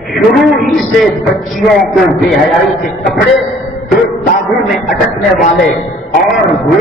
شروع ہی سے بچیوں کو بے حیائی کے کپڑے دو تابوں میں اٹکنے والے اور وہ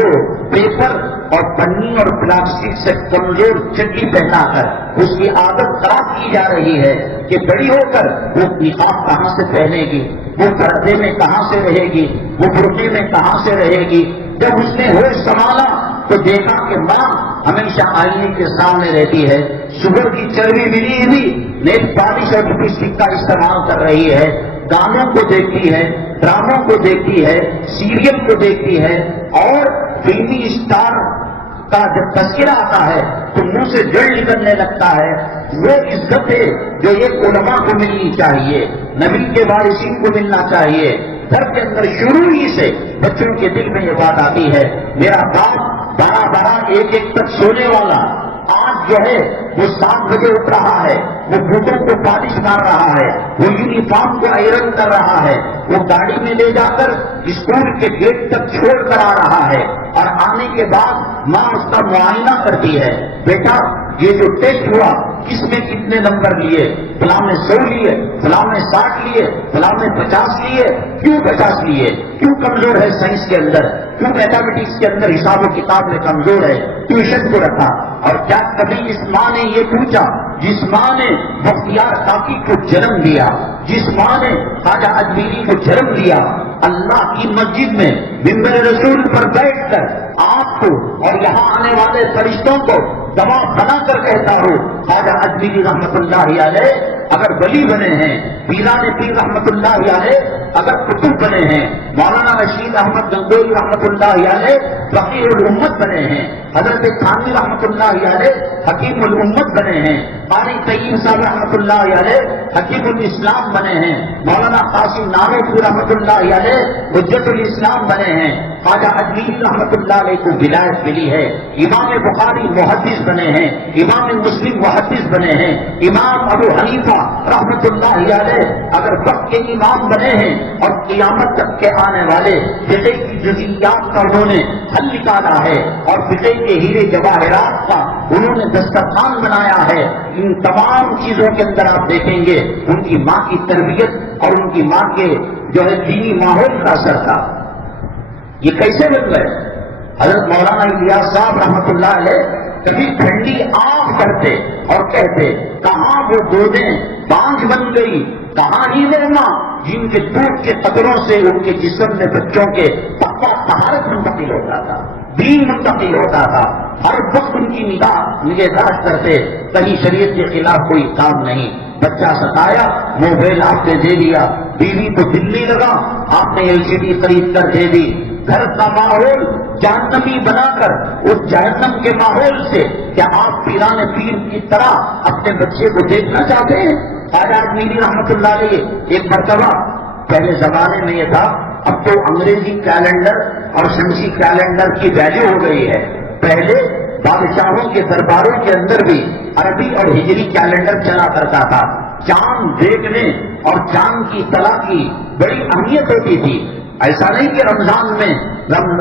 پیپر اور پنی اور پلاسٹک سے کمزور چٹی پہنا کر اس کی عادت خراب کی جا رہی ہے کہ بڑی ہو کر وہ نقاب کہاں سے پہنے گی، وہ پردے میں کہاں سے رہے گی، وہ برقعے میں کہاں سے رہے گی۔ جب اس نے ہوش سنبھالا تو دیکھا کہ ماں ہمیشہ آئینے کے سامنے رہتی ہے، شوگر کی چربی ملی ہوئی نیل پالش اور لپسٹک کا استعمال کر رہی ہے، گانوں کو دیکھتی ہے، ڈراموں کو دیکھتی ہے، سیریل کو دیکھتی ہے، اور فلمی اسٹار کا جب تذکرہ آتا ہے تو منہ سے جڑ نکلنے لگتا ہے۔ وہ عزت ہے جو ایک علماء کو ملنی چاہیے، نبی کے وارثین کو ملنا چاہیے۔ گھر کے اندر شروع ہی سے بچوں کے دل میں یہ بات آتی ہے، میرا باپ 12 ایک تک سونے والا آج جو ہے وہ 7 بجے اٹھ رہا ہے، وہ بوٹوں کو پالش مار رہا ہے، وہ یونیفارم کو آئرن کر رہا ہے، وہ گاڑی میں لے جا کر اسکول کے گیٹ تک چھوڑ کر آ رہا ہے، اور آنے کے بعد ماں اس کا معائنہ کرتی ہے، بیٹا یہ جو ٹیسٹ ہوا کس میں کتنے نمبر لیے، فلاں نے 100 لیے، فلاں نے 60 لیے، فلاں نے 50 لیے، کیوں 50 لیے، کیوں کمزور ہے سائنس کے اندر، کیوں میتھمیٹکس کے اندر حساب و کتاب میں کمزور ہے، ٹیوشن کو رکھا۔ اور کیا کبھی اس ماں نے یہ پوچھا، جس ماں نے بختیار کاکی کو جنم دیا، جس ماں نے خواجہ اجمیری کو جنم دیا، اللہ کی مسجد میں منبر رسول پر بیٹھ کر آپ کو اور یہاں آنے والے فرشتوں کو گواہ بنا کر کہتا ہوں، خواجہ اجمیری رحمت اللہ علیہ اگر ولی بنے ہیں، پیران پیر رحمت اللہ علیہ اگر قطب بنے ہیں، مولانا رشید احمد گنگوئی رحمت اللہ علیہ فقیر الامت بنے ہیں، حضرت تھانوی رحمت اللہ علیہ حکیم الامت بنے ہیں، قاری طیب صاحب رحمت اللہ علیہ حکیم الاسلام بنے ہیں، مولانا قاسم نانوتوی رحمت اللہ علیہ حجت الاسلام بنے ہیں، خواجہ اجمیری رحمت اللہ علیہ کو ولایت ملی ہے، امام بخاری محدث بنے ہیں، امام مسلم محدث بنے ہیں، امام ابو حنیفہ رحمت اللہ علیہ اگر وقت کے امام بنے ہیں، اور قیامت تک کے آنے والے فقہ کی جزئیات کا انہوں نے حل نکالا ہے، اور فقہ کے ہیرے جواہرات کا انہوں نے دسترخوان بنایا ہے۔ ان تمام چیزوں کے اندر آپ دیکھیں گے ان کی ماں کی تربیت اور ان کی ماں کے جو ہے دینی ماحول کا اثر تھا۔ یہ کیسے بن گئے؟ حضرت مولانا الیاس صاحب رحمت اللہ علیہ کبھی ٹھنڈی آنکھ کرتے اور کہتے، کہاں وہ گودیں بانجھ بن گئی، کہاں ہی وہ ماں جن کے دودھ کے قطروں سے ان کے جسم میں بچوں کے پکا طہارت منتقل ہوتا تھا، دین منتقل ہوتا تھا۔ ہر وقت ان کی نگہداشت کرتے، کہیں شریعت کے خلاف کوئی کام نہیں۔ بچہ ستایا، موبائل آپ نے دے دیا، بیوی کو دل نہیں لگا، آپ نے LCD خرید کر دے دی۔ گھر کا ماحول جہنمی بنا کر اس جہنم کے ماحول سے کیا آپ پیران پیر کی طرح اپنے بچے کو دیکھنا چاہتے ہیں؟ خواجہ اجمیری رحمت اللہ علیہ ایک مرتبہ، پہلے زمانے میں یہ تھا، اب تو انگریزی کیلنڈر اور شمسی کیلنڈر کی ویلیو ہو گئی ہے، پہلے بادشاہوں کے درباروں کے اندر بھی عربی اور ہجری کیلنڈر چلا کرتا تھا۔ چاند دیکھنے اور چاند کی اطلاع کی بڑی اہمیت ہوتی تھی۔ ایسا نہیں کہ رمضان میں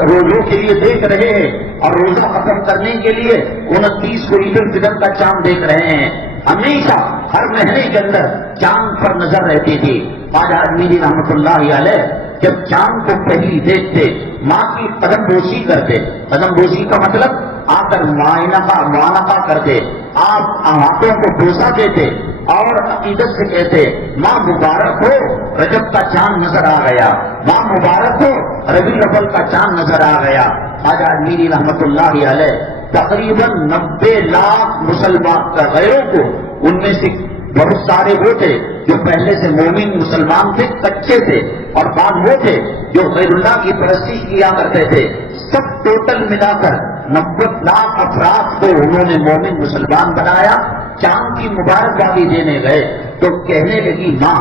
روزوں کے لیے دیکھ رہے ہیں اور روزہ ختم کرنے کے لیے 29 کو عید الفطر کا چاند دیکھ رہے ہیں، ہمیشہ ہر مہینے کے اندر چاند پر نظر رہتی تھی۔ خواجہ اجمیری رحمت اللہ علیہ جب چاند کو پہلی دیکھتے ماں کی قدم بوسی کرتے، قدم بوسی کا مطلب آ کر معانقہ کرتے، آپ ہاتھوں کو بوسا دیتے اور عقیدت سے کہتے، ماں مبارک ہو رجب کا چاند نظر آ گیا، ماں مبارک ہو ربیع الاول کا چاند نظر آ گیا۔ خواجہ اجمیری رحمت اللہ علیہ تقریباً 90 لاکھ مسلمان کا غیروں کو، ان میں سے بہت سارے وہ تھے جو پہلے سے مومن مسلمان تھے، کچے تھے، اور بعض وہ تھے جو غیر اللہ کی پرستش کیا کرتے تھے، سب ٹوٹل ملا کر 90 لاکھ افراد کو انہوں نے مومن مسلمان بنایا۔ چاند کی مبارکبادی دینے گئے تو کہنے لگی ماں،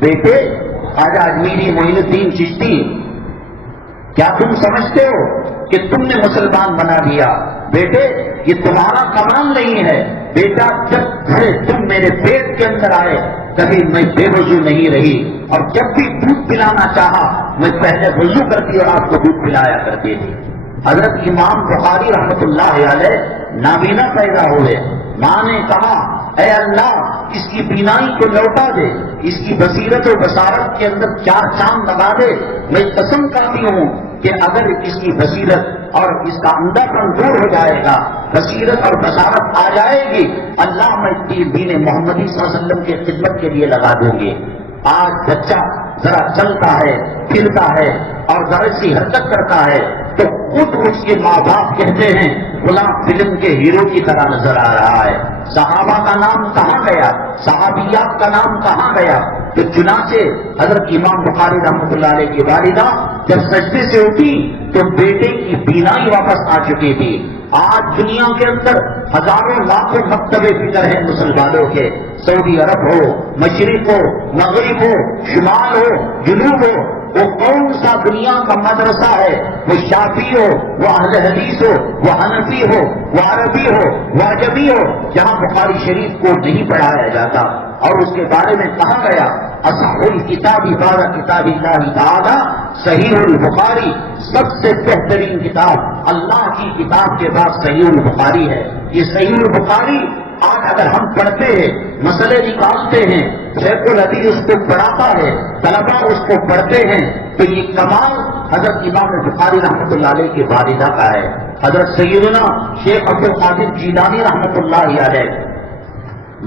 بیٹے خواجہ اجمیری معین الدین چشتی، کیا تم سمجھتے ہو کہ تم نے مسلمان بنا دیا؟ بیٹے یہ تمہارا کمال نہیں ہے، بیٹا جب سے تم میرے پیٹ کے اندر آئے کبھی میں بے وضو نہیں رہی، اور جب بھی دودھ پلانا چاہا میں پہلے وضو کرتی اور آپ کو دودھ پلایا کرتی تھی۔ حضرت امام بخاری رحمت اللہ علیہ نابینا پیدا ہوئے، ماں نے کہا اے اللہ اس کی بینائی کو لوٹا دے، اس کی بصیرت و بصارت کے اندر چار چاند لگا دے۔ میں قسم کرتی ہوں کہ اگر اس کی بصیرت اور اس کا اندھا پن دور ہو جائے گا، بصیرت اور بصارت آ جائے گی، اللہ میں دین محمدی صلی اللہ علیہ وسلم کی خدمت کے لیے لگا دوں گی۔ آج بچہ ذرا چلتا ہے، پھرتا ہے اور ذرا سی حرکت کرتا ہے تو خود اس کے ماں باپ کہتے ہیں غلام فلم کے ہیرو کی طرح نظر آ رہا ہے۔ صحابہ کا نام کہاں گیا؟ صحابیات کا نام کہاں گیا؟ تو چنانچہ حضرت امام بخاری رحمۃ اللہ علیہ کی والدہ جب سجدے سے اٹھی تو بیٹے کی بینائی واپس آ چکی تھی۔ آج دنیا کے اندر ہزاروں لاکھوں مکتب فکر ہیں مسلمانوں کے، سعودی عرب ہو، مشرق ہو، مغرب ہو، شمال ہو، جنوب ہو، وہ کون سا دنیا کا مدرسہ ہے؟ وہ شافعی ہو، وہ اہل حدیث ہو، وہ حنفی ہو، وہ عربی ہو، وہ عجمی ہو، جہاں بخاری شریف کو نہیں پڑھایا جاتا اور اس کے بارے میں کہا گیا اصح الکتاب بعد کتاب اللہ تعالی صحیح البخاری، سب سے بہترین کتاب اللہ کی کتاب کے بعد صحیح البخاری ہے۔ یہ صحیح البخاری آج اگر ہم پڑھتے ہیں، مسئلے نکالتے ہیں، شیخ الحدیث اس کو پڑھاتا ہے، طلبا اس کو پڑھتے ہیں، تو یہ کمال حضرت امام بخاری رحمۃ اللہ علیہ کی والدہ کا ہے۔ حضرت سیدنا شیخ عبد القادر جیلانی رحمۃ اللہ علیہ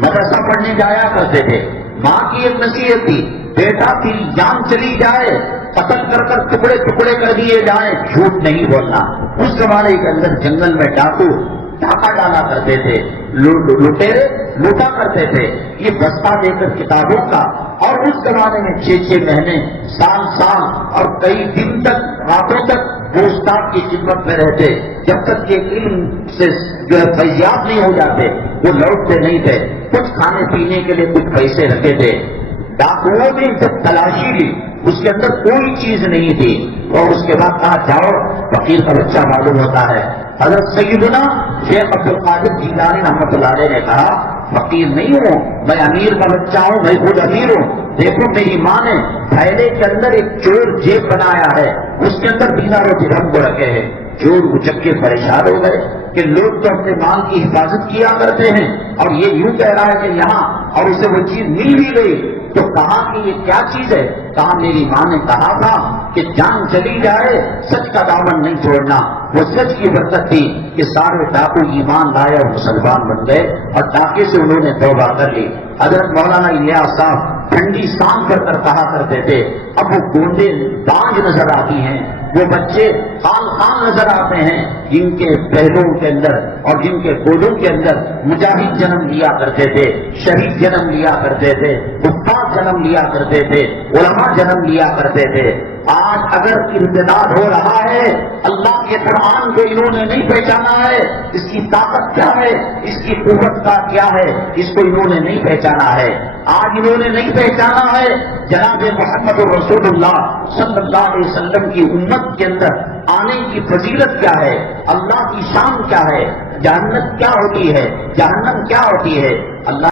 مدرسہ پڑھنے جایا کرتے تھے۔ ماں کی ایک نصیحت تھی، بیٹا تیری جان چلی جائے، قتل کر کر ٹکڑے ٹکڑے کر دیے جائیں، جھوٹ نہیں بولنا۔ اس زمانے کے اندر جنگل میں ڈاکو ڈاکہ ڈالا کرتے تھے، لٹیرے لوٹا کرتے تھے، یہ بستہ دے کر کتابوں کا، اور اس زمانے میں 6 مہینے، سال اور کئی دن تک، راتوں تک وہ استاد کی خدمت میں رہتے، جب تک کہ علم سے جو ہے فیضیاب نہیں ہو جاتے وہ لوٹتے نہیں تھے۔ کچھ کھانے پینے کے لیے کچھ پیسے رکھے تھے۔ ڈاکوؤں نے جب تلاشی لی اس کے اندر کوئی چیز نہیں تھی، اور اس کے بعد کہا جاؤ فقیر کا بچہ معلوم ہوتا ہے۔ حضرت سیدنا شیخ عبد القادر جیلانی رحمۃ اللہ علیہ نے کہا فقیر نہیں ہوں، میں امیر کا بچہ ہوں، میں خود امیر ہوں۔ دیکھو میری ماں نے تھیلے کے اندر ایک چور جیب بنایا ہے، اس کے اندر دینار و درہم کو رکھے ہیں۔ چور اچک کے پریشان ہو گئے کہ لوگ تو اپنے مال کی حفاظت کیا کرتے ہیں اور یہ یوں کہہ رہا ہے کہ یہاں، اور اسے وہ چیز مل بھی گئی، تو کہا کہ یہ کیا چیز ہے؟ کہا میری ماں نے کہا تھا کہ جان چلی جائے سچ کا دامن نہیں چھوڑنا۔ وہ سچ کی برکت تھی کہ سارے ڈاکو ایمان لائے اور مسلمان بن گئے، اور ڈاکے سے انہوں نے توبہ کر لی۔ حضرت مولانا الیاس صاحب ٹھنڈی سانس کر کر کہا کرتے تھے اب وہ گونڈے بانج نظر آتی ہیں، وہ بچے خان خان نظر آتے ہیں جن کے پہلوؤں کے اندر اور جن کے گودوں کے اندر مجاہد جنم لیا کرتے تھے، شہید جنم لیا کرتے تھے، استاد جنم لیا کرتے تھے، علماء جنم لیا کرتے تھے۔ آج اگر امتداد ہو رہا ہے، اللہ کے قرآن کو انہوں نے نہیں پہچانا ہے، اس کی طاقت کیا ہے، اس کی قوت کا کیا ہے، اس کو انہوں نے نہیں پہچانا ہے۔ آج انہوں نے نہیں پہچانا ہے جناب محمد رسول اللہ صلی اللہ علیہ وسلم کی امت کے اندر آنے کی فضیلت کیا ہے، اللہ کی شان کیا ہے، جہنم کیا ہوتی ہے، جہنم کیا ہوتی ہے۔ اللہ